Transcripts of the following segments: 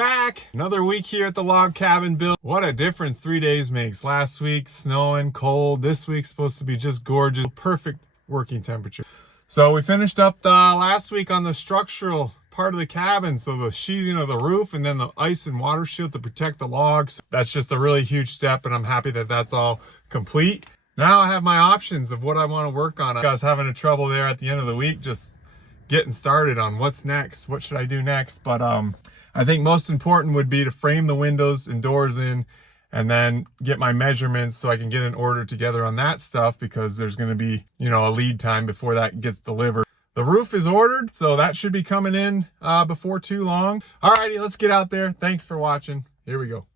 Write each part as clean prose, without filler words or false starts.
back. Another week here at the log cabin build. What a difference 3 days makes. Last week snowing, cold. This week's supposed to be just gorgeous. Perfect working temperature. So we finished up last week on the structural part of the cabin. So the sheathing of the roof and then the ice and water shield to protect the logs. That's just a really huge step, and I'm happy that that's all complete. Now I have my options of what I want to work on. I was having a trouble there at the end of the week just getting started on what's next. What should I do next? But I think most important would be to frame the windows and doors in and then get my measurements so I can get an order together on that stuff, because there's going to be, a lead time before that gets delivered. The roof is ordered, so that should be coming in before too long. Alrighty, let's get out there. Thanks for watching. Here we go.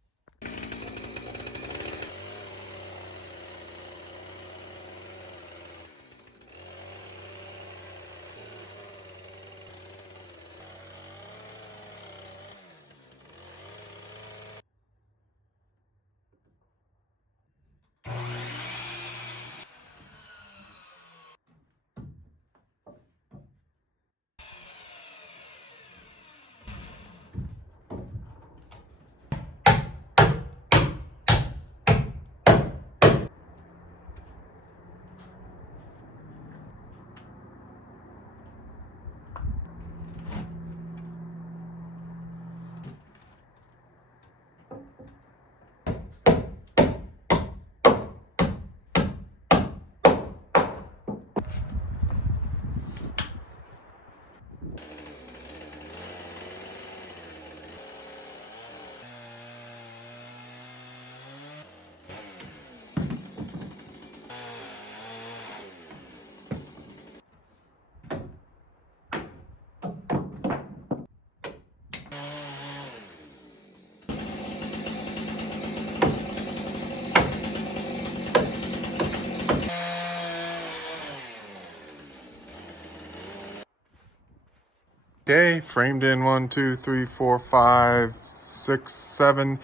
Okay, framed in 1, 2, 3, 4, 5, 6, 7,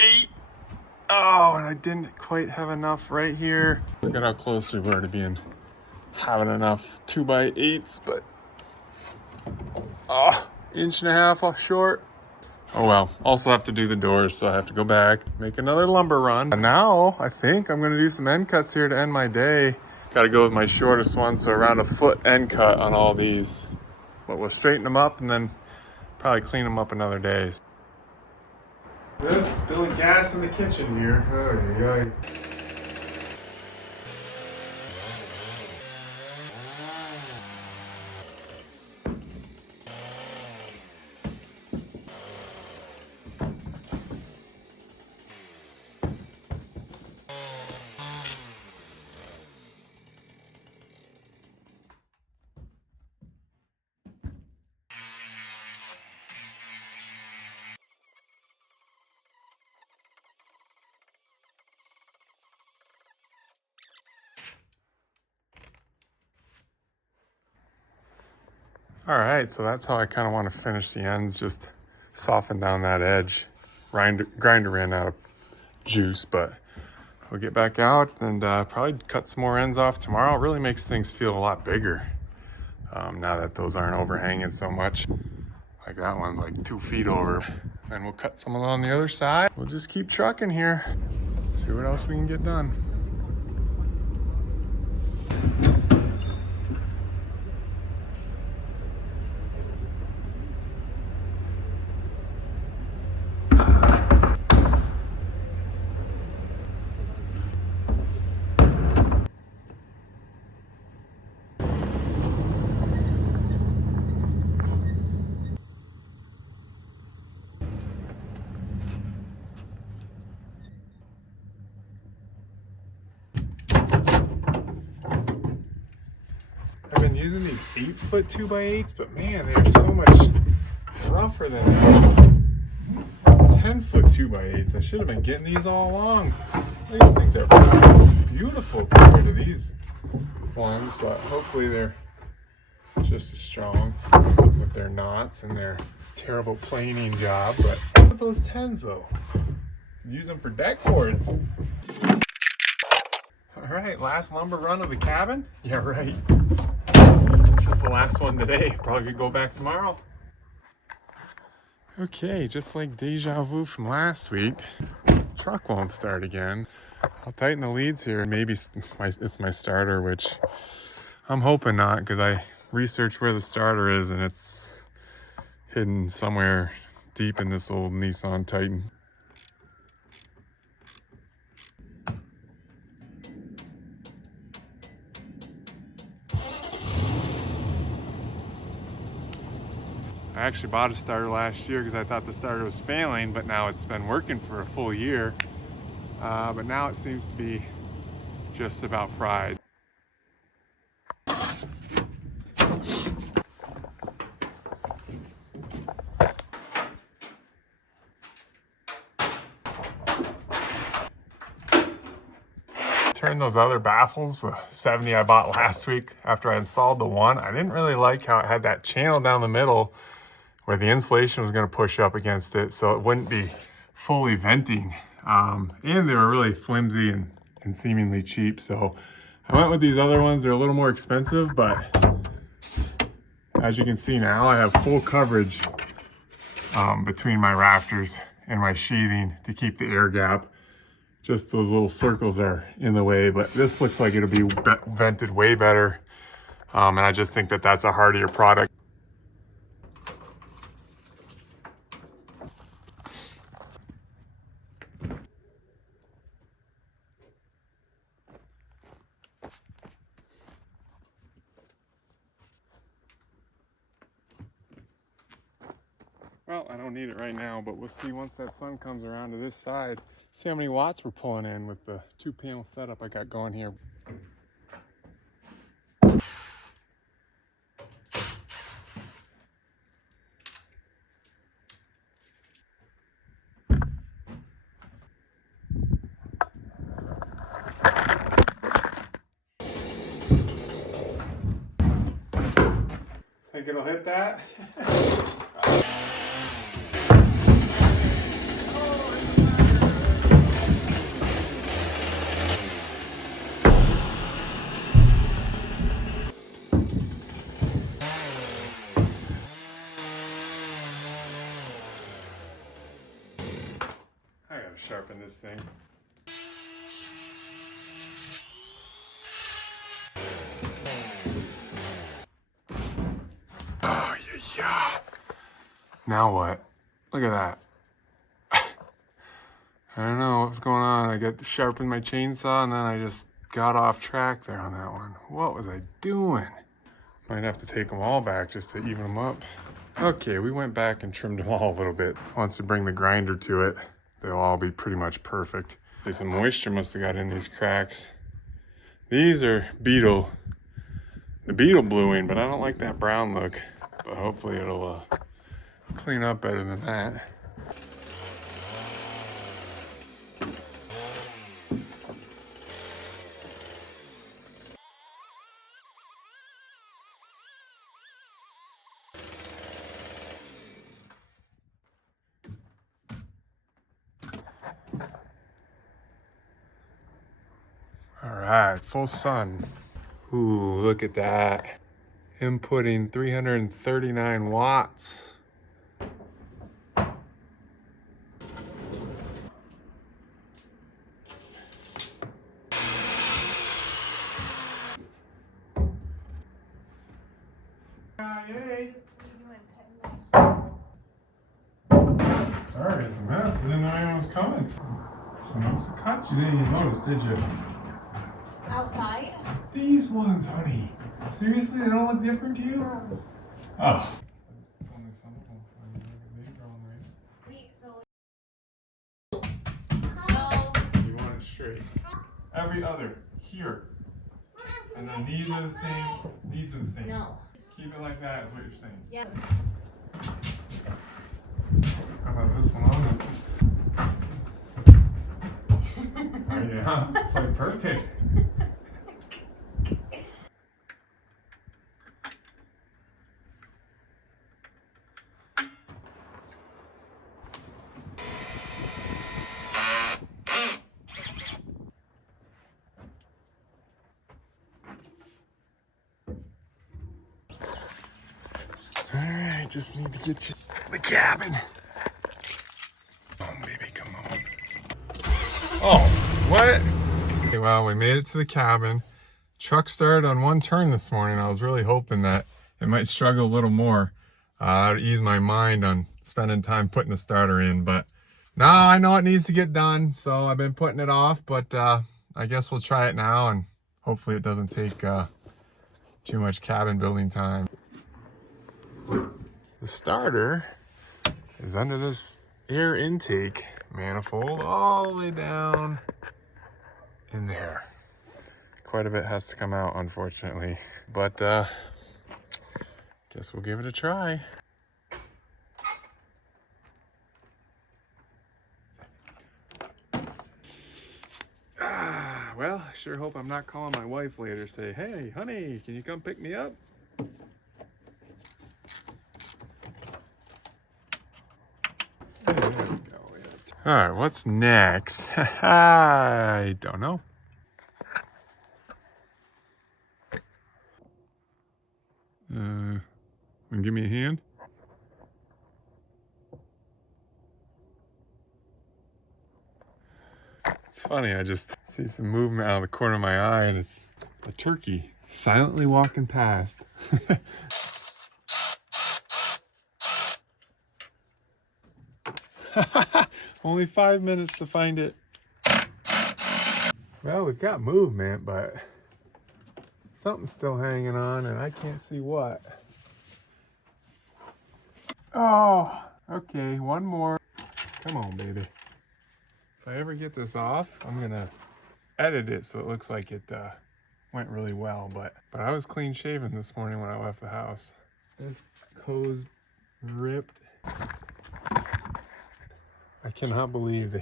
8. Oh, and I didn't quite have enough right here. Look at how close we were to having enough 2x8s, but inch and a half off short. Oh well, also have to do the doors, so I have to go back, make another lumber run. And now I think I'm gonna do some end cuts here to end my day. Gotta go with my shortest one, so around a foot end cut on all these. But we'll straighten them up and then probably clean them up another day. Oops, spilling gas in the kitchen here. Oy, oy. All right, so that's how I kind of want to finish the ends, just soften down that edge. Grinder ran out of juice, but we'll get back out and probably cut some more ends off tomorrow. It really makes things feel a lot bigger now that those aren't overhanging so much. Like that one's like 2 feet over. And we'll cut some on the other side. We'll just keep trucking here. See what else we can get done. I've been using these 8-foot 2x8s, but man, they're so much rougher than 10-foot 2x8s. I should have been getting these all along. These things are beautiful compared to these ones, but hopefully they're just as strong with their knots and their terrible planing job. But look at those 10s though. Use them for deck boards. All right, last lumber run of the cabin. Yeah, right. It's just the last one today. Probably could go back tomorrow. Okay, just like deja vu from last week, truck won't start again. I'll tighten the leads here. Maybe it's my starter, which I'm hoping not, because I researched where the starter is and it's hidden somewhere deep in this old Nissan Titan. I actually bought a starter last year because I thought the starter was failing, but now it's been working for a full year. But now it seems to be just about fried. Turn those other baffles, the 70 I bought last week after I installed the one. I didn't really like how it had that channel down the middle where the insulation was going to push up against it, so it wouldn't be fully venting. And they were really flimsy and seemingly cheap, so I went with these other ones. They're a little more expensive, but as you can see now, I have full coverage between my rafters and my sheathing to keep the air gap. Just those little circles are in the way, but this looks like it'll be vented way better. And I just think that that's a hardier product. Well, I don't need it right now, but we'll see once that sun comes around to this side. See how many watts we're pulling in with the 2-panel setup I got going here. Think it'll hit that? I gotta sharpen this thing. Oh, yeah. Now what? Look at that. I don't know what's going on. I got to sharpen my chainsaw and then I just got off track there on that one. What was I doing? Might have to take them all back just to even them up. Okay, we went back and trimmed them all a little bit. Once we bring the grinder to it, they'll all be pretty much perfect. Some moisture must have got in these cracks. These are beetle, the beetle bluing, but I don't like that brown look. But hopefully it'll clean up better than that. All right, full sun. Ooh, look at that. Inputting 339 watts. Yay. Sorry, it's a mess. I didn't know anyone was coming. Did you notice the cuts? You didn't even notice, did you? Outside? These ones, honey. Seriously, they don't look different to you? No. Oh. It's only some of them. They're all nice. Wait, so... You want it straight. Every other. Here. And then these are the same. These are the same. No. Keep it like that is what you're saying. Yeah. How about this one on this one? Oh yeah, it's like perfect. All right, just need to get you the cabin. Oh, what? Okay, well, we made it to the cabin. Truck started on one turn this morning. I was really hoping that it might struggle a little more. That would ease my mind on spending time putting the starter in, but now I know it needs to get done, so I've been putting it off, but I guess we'll try it now, and hopefully it doesn't take too much cabin building time. The starter is under this air intake manifold all the way down in there. Quite a bit has to come out, unfortunately, but guess we'll give it a try. Well, I sure hope I'm not calling my wife later, say, hey, honey, can you come pick me up? There we go. All right, what's next? I don't know. Give me a hand. It's funny, I just see some movement out of the corner of my eye, and it's a turkey silently walking past. Only 5 minutes to find it. Well, we've got movement, but something's still hanging on, and I can't see what. Oh, okay, one more. Come on, baby. If I ever get this off, I'm gonna edit it so it looks like it went really well, but I was clean shaven this morning when I left the house. This hose ripped. I cannot believe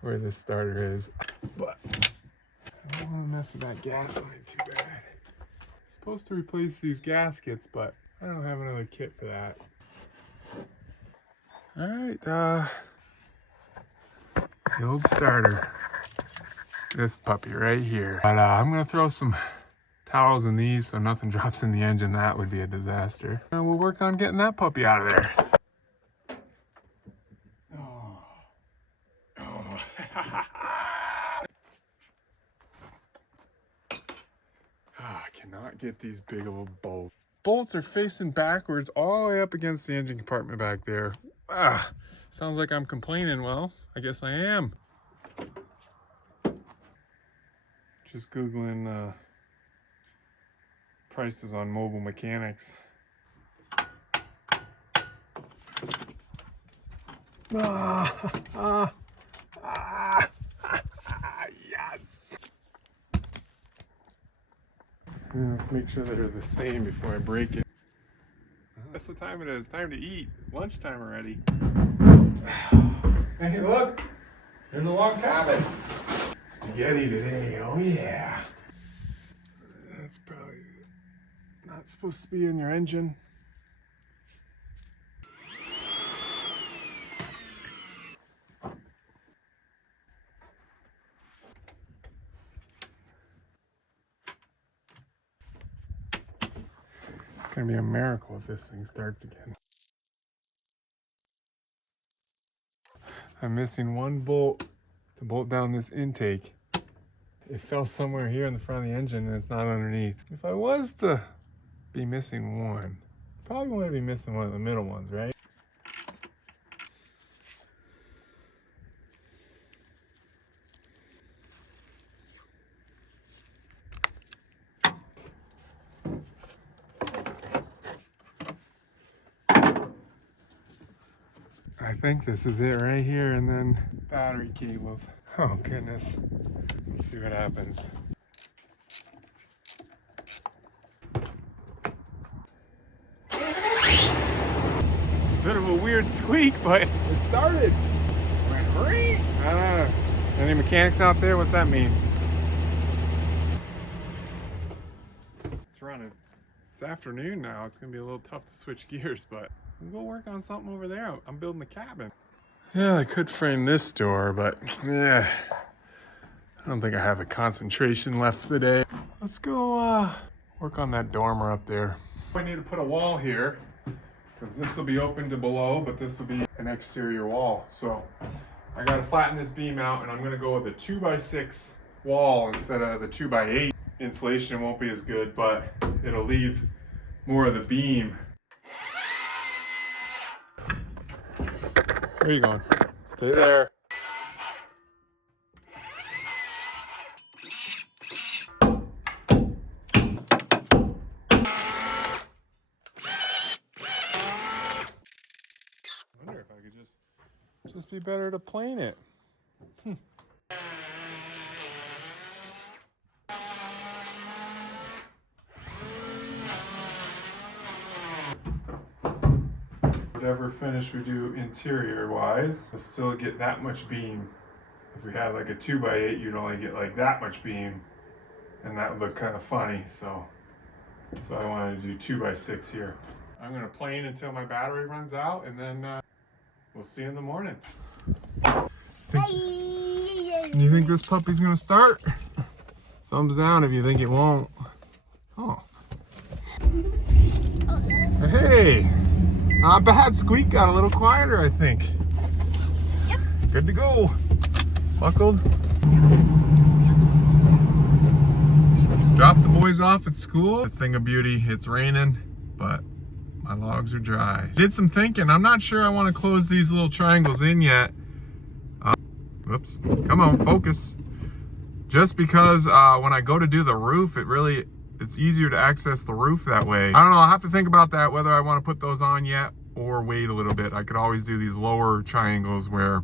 where this starter is, but I don't want to mess with that gas line too bad. I'm supposed to replace these gaskets, but I don't have another kit for that. All right, the old starter. This puppy right here. But I'm gonna throw some towels in these so nothing drops in the engine. That would be a disaster. And we'll work on getting that puppy out of there. I cannot get these big old bolts. Bolts are facing backwards all the way up against the engine compartment back there. Sounds like I'm complaining. Well, I guess I am. Just Googling prices on mobile mechanics. Yes! Let's make sure that they're the same before I break it. That's the time it is. Time to eat. Lunchtime already. Hey, look! There's a log cabin. Spaghetti today. Oh, yeah. That's probably not supposed to be in your engine. It's gonna be a miracle if this thing starts again. I'm missing one bolt to bolt down this intake. It fell somewhere here in the front of the engine and it's not underneath. If I was to be missing one, probably want to be missing one of the middle ones, right? I think this is it right here, and then battery cables. Oh goodness. Let's see what happens. Bit of a weird squeak, but it started. Went ring. I don't know. Any mechanics out there? What's that mean? It's running. It's afternoon now. It's gonna be a little tough to switch gears, but we'll go work on something over there. I'm building the cabin. Yeah, I could frame this door, but yeah, I don't think I have the concentration left today. Let's go work on that dormer up there. I need to put a wall here because this will be open to below, but this will be an exterior wall. So I gotta flatten this beam out, and I'm gonna go with a 2x6 wall instead of the 2x8. Insulation won't be as good, but it'll leave more of the beam. Where are you going? Stay there. I wonder if I could just be better to plane it. Whatever finish we do interior wise, we'll still get that much beam. If we had like a 2x8, you'd only get like that much beam, and that would look kind of funny. So I wanted to do 2x6 here. I'm gonna plane until my battery runs out, and then we'll see you in the morning. You think this puppy's gonna start? Thumbs down if you think it won't. Oh. Hey, not bad. Squeak got a little quieter, I think. Yep. Good to go. Buckled. Dropped the boys off at school. The thing of beauty, it's raining, but my logs are dry. Did some thinking. I'm not sure I want to close these little triangles in yet. Oops. Come on, focus. Just because when I go to do the roof, it's easier to access the roof that way. I don't know, I'll have to think about that, whether I want to put those on yet or wait a little bit. I could always do these lower triangles where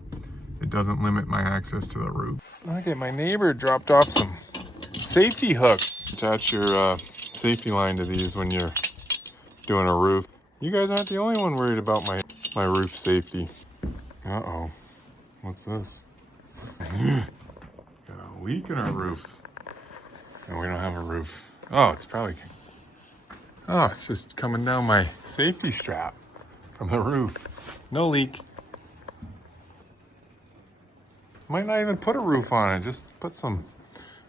it doesn't limit my access to the roof. Okay, my neighbor dropped off some safety hooks. Attach your safety line to these when you're doing a roof. You guys aren't the only one worried about my roof safety. Uh-oh, what's this? Got a leak in our roof. And we don't have a roof. Oh, it's just coming down my safety strap from the roof. No leak. Might not even put a roof on it. Just put some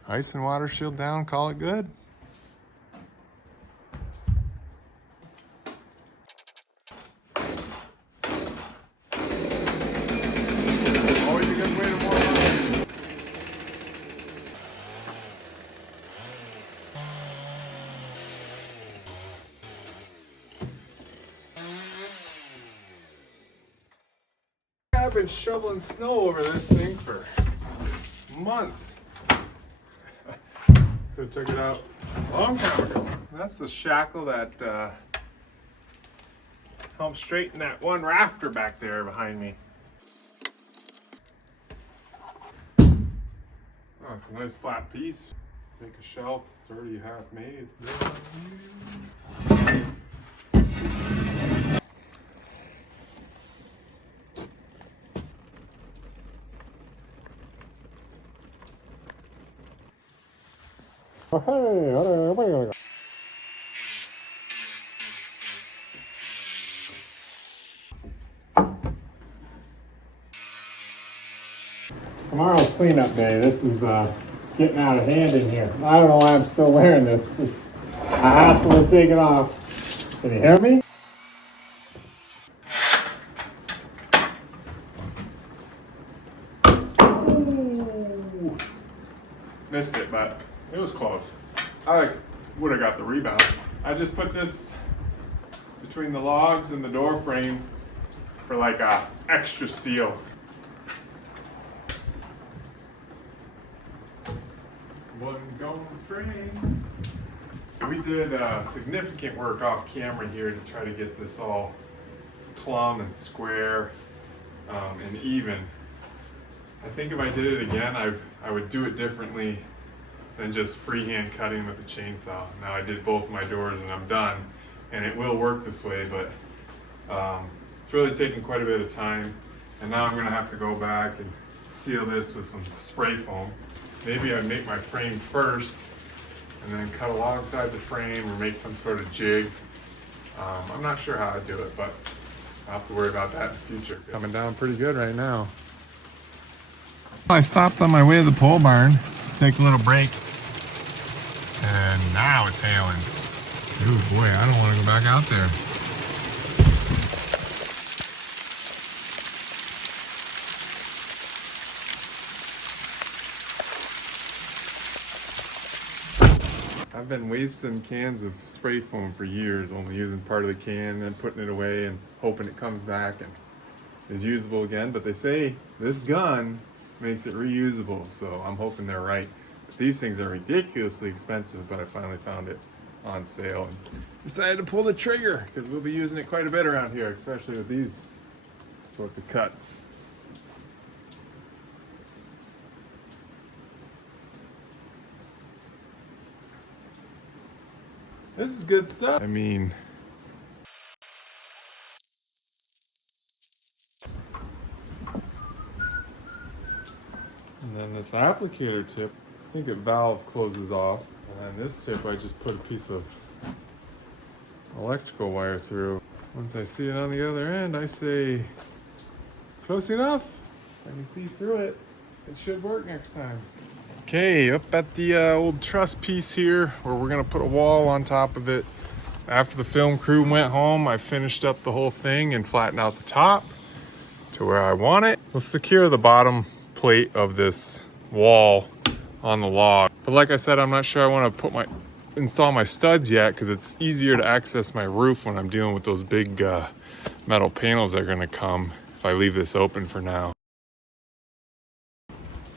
ice and water shield down, call it good. Always a good way to warm up. I've been shoveling snow over this thing for months. Could have took it out a long time ago. That's the shackle that helps straighten that one rafter back there behind me. Oh, it's a nice flat piece. Make a shelf. It's already half made. Oh, hey, tomorrow's cleanup day. This is getting out of hand in here. I don't know why I'm still wearing this. Just a hassle to take it off. Can you hear me? Ooh. Missed it, but it was close. I would have got the rebound. I just put this between the logs and the door frame for like a extra seal. One going train. We did significant work off camera here to try to get this all plumb and square and even. I think if I did it again, I would do it differently than just freehand cutting with a chainsaw. Now I did both my doors and I'm done, and it will work this way, but it's really taking quite a bit of time. And now I'm gonna have to go back and seal this with some spray foam. Maybe I'd make my frame first and then cut alongside the frame or make some sort of jig. I'm not sure how I'd do it, but I'll have to worry about that in the future. Coming down pretty good right now. I stopped on my way to the pole barn, take a little break, and now it's hailing. Ooh boy, I don't want to go back out there. I've been wasting cans of spray foam for years, only using part of the can, then putting it away and hoping it comes back and is usable again. But they say this gun makes it reusable, so I'm hoping they're right. But these things are ridiculously expensive, but I finally found it on sale and decided to pull the trigger because we'll be using it quite a bit around here, especially with these sorts of cuts. This is good stuff. I mean, and then this applicator tip, I think a valve closes off. And then this tip, I just put a piece of electrical wire through. Once I see it on the other end, I say, close enough. I can see through it. It should work next time. Okay, up at the old truss piece here, where we're gonna put a wall on top of it. After the film crew went home, I finished up the whole thing and flattened out the top to where I want it. We'll secure the bottom plate of this wall on the log. But like I said, I'm not sure I want to install my studs yet because it's easier to access my roof when I'm dealing with those big metal panels that are gonna come if I leave this open for now.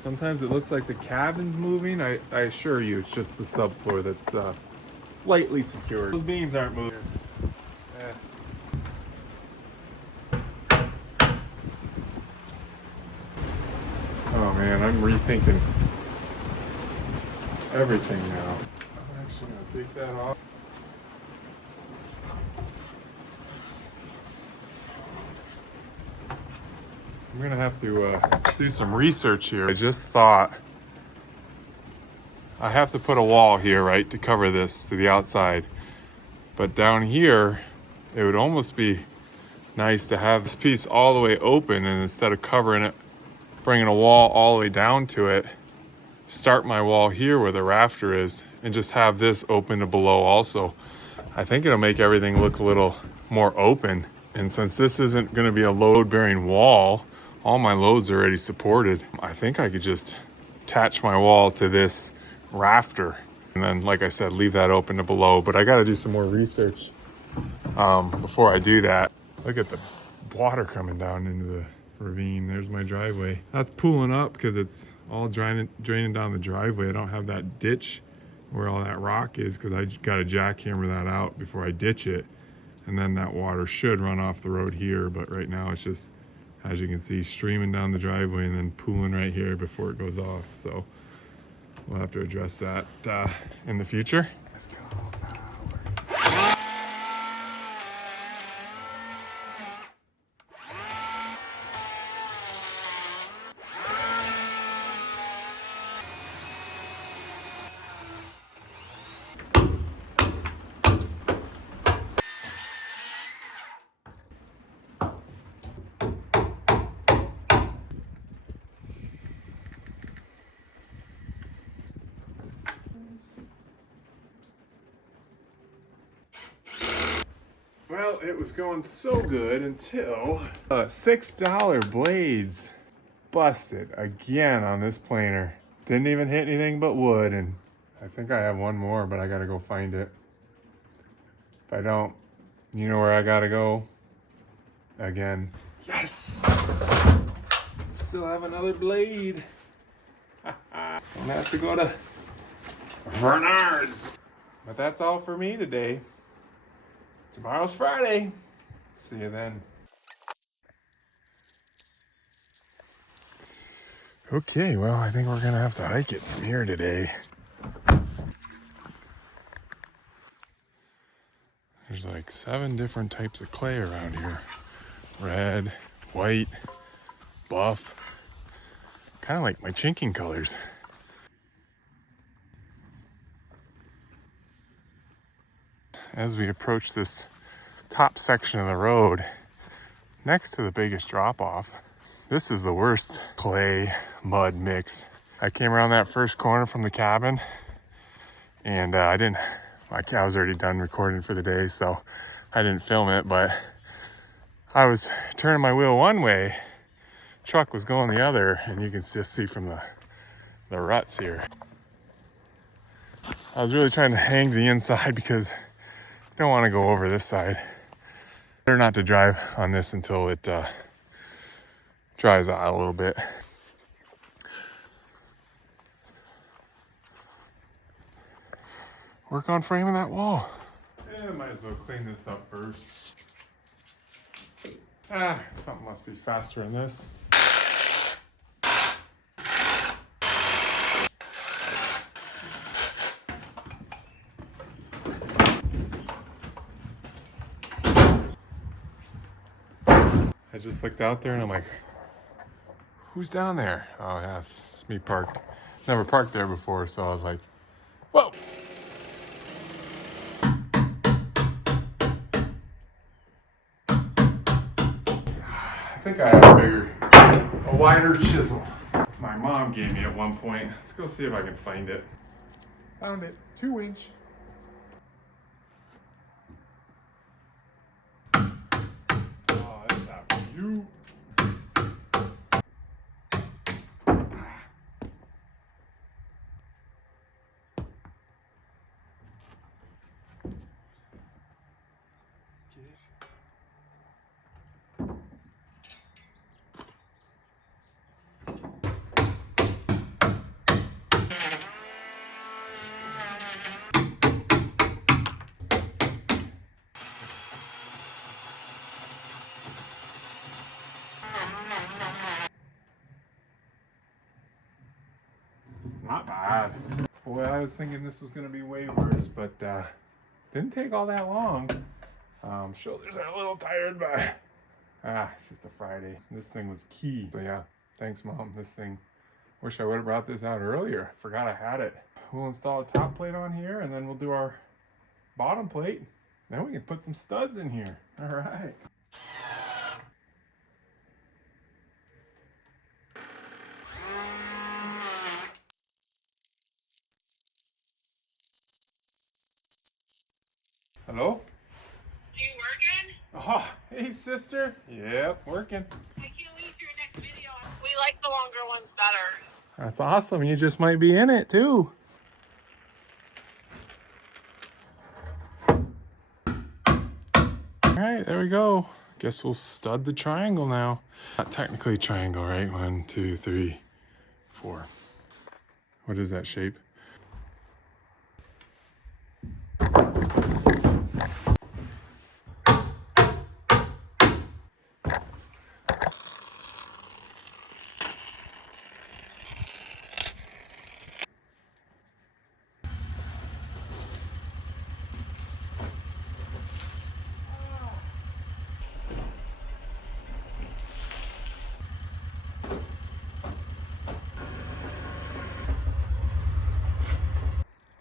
Sometimes it looks like the cabin's moving. I assure you, it's just the subfloor that's lightly secured. Those beams aren't moving. Oh man, I'm rethinking everything now. I'm actually gonna take that off. I'm gonna have to do some research here. I just thought I have to put a wall here, right, to cover this to the outside. But down here, it would almost be nice to have this piece all the way open, and instead of covering it, bringing a wall all the way down to it, start my wall here where the rafter is and just have this open to below also. I think it'll make everything look a little more open. And since this isn't gonna be a load-bearing wall, all my loads are already supported. I think I could just attach my wall to this rafter and then, like I said, leave that open to below. But I got to do some more research before I do that. Look at the water coming down into the ravine. There's my driveway. That's pooling up because it's all draining down the driveway. I don't have that ditch where all that rock is because I got to jackhammer that out before I ditch it, and then that water should run off the road here. But right now it's just, as you can see, streaming down the driveway and then pooling right here before it goes off. So we'll have to address that in the future. Let's go. Well, it was going so good until $6 blades busted again on this planer. Didn't even hit anything but wood, and I think I have one more, but I gotta go find it. If I don't, you know where I gotta go? Again. Yes! Still have another blade. I'm gonna have to go to Bernard's. But that's all for me today. Tomorrow's Friday. See you then. Okay, well, I think we're gonna have to hike it from here today. There's like 7 different types of clay around here. Red, white, buff. Kind of like my chinking colors. As we approach this top section of the road, next to the biggest drop-off, this is the worst clay mud mix. I came around that first corner from the cabin, and I was already done recording for the day, so I didn't film it, but I was turning my wheel one way, truck was going the other, and you can just see from the ruts here. I was really trying to hang to the inside because I don't want to go over this side. Better not to drive on this until it dries out a little bit. Work on framing that wall. Yeah, might as well clean this up first. Something must be faster than this. I just looked out there and I'm like, who's down there? Oh yeah, it's me parked. Never parked there before, so I was like, whoa. I think I have a wider chisel. My mom gave me at one point. Let's go see if I can find it. Found it, 2-inch. Oh, that's not for you. Not bad. Boy, I was thinking this was going to be way worse, but didn't take all that long. Shoulders are a little tired, but it's just a Friday. This thing was key. So yeah, thanks Mom. This thing, wish I would have brought this out earlier. Forgot I had it. We'll install a top plate on here and then we'll do our bottom plate. Then we can put some studs in here. All right. Hello? You working? Oh, hey sister. Yep, working. I can't wait for your next video. We like the longer ones better. That's awesome. You just might be in it too. All right, there we go. Guess we'll stud the triangle now. Not technically triangle, right? 1, 2, 3, 4. What is that shape?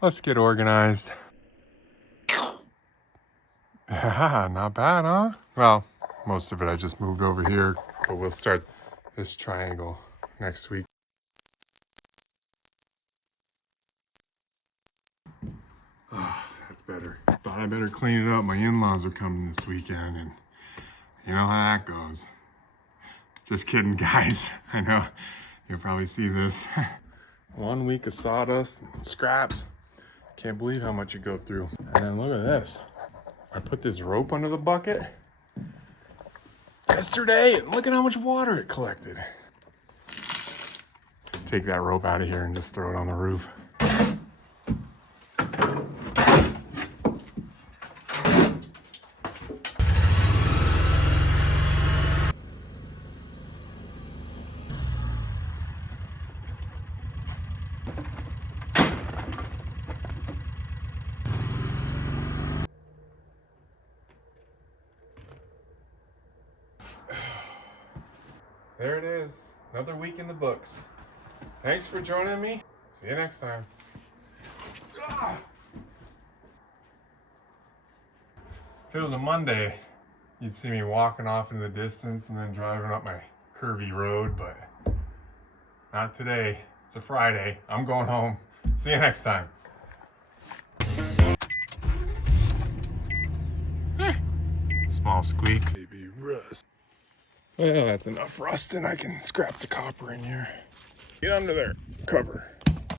Let's get organized. Yeah, not bad, huh? Well, most of it I just moved over here, but we'll start this triangle next week. Oh, that's better. Thought I better clean it up. My in-laws are coming this weekend, and you know how that goes. Just kidding, guys. I know you'll probably see this. 1 week of sawdust and scraps. Can't believe how much you go through. And then look at this. I put this rope under the bucket yesterday, and look at how much water it collected. Take that rope out of here and just throw it on the roof. There it is. Another week in the books. Thanks for joining me. See you next time. If it was a Monday, you'd see me walking off in the distance and then driving up my curvy road, but not today. It's a Friday. I'm going home. See you next time. Small squeak. Baby rust. Well, that's enough rust, and I can scrap the copper in here. Get under there. Cover.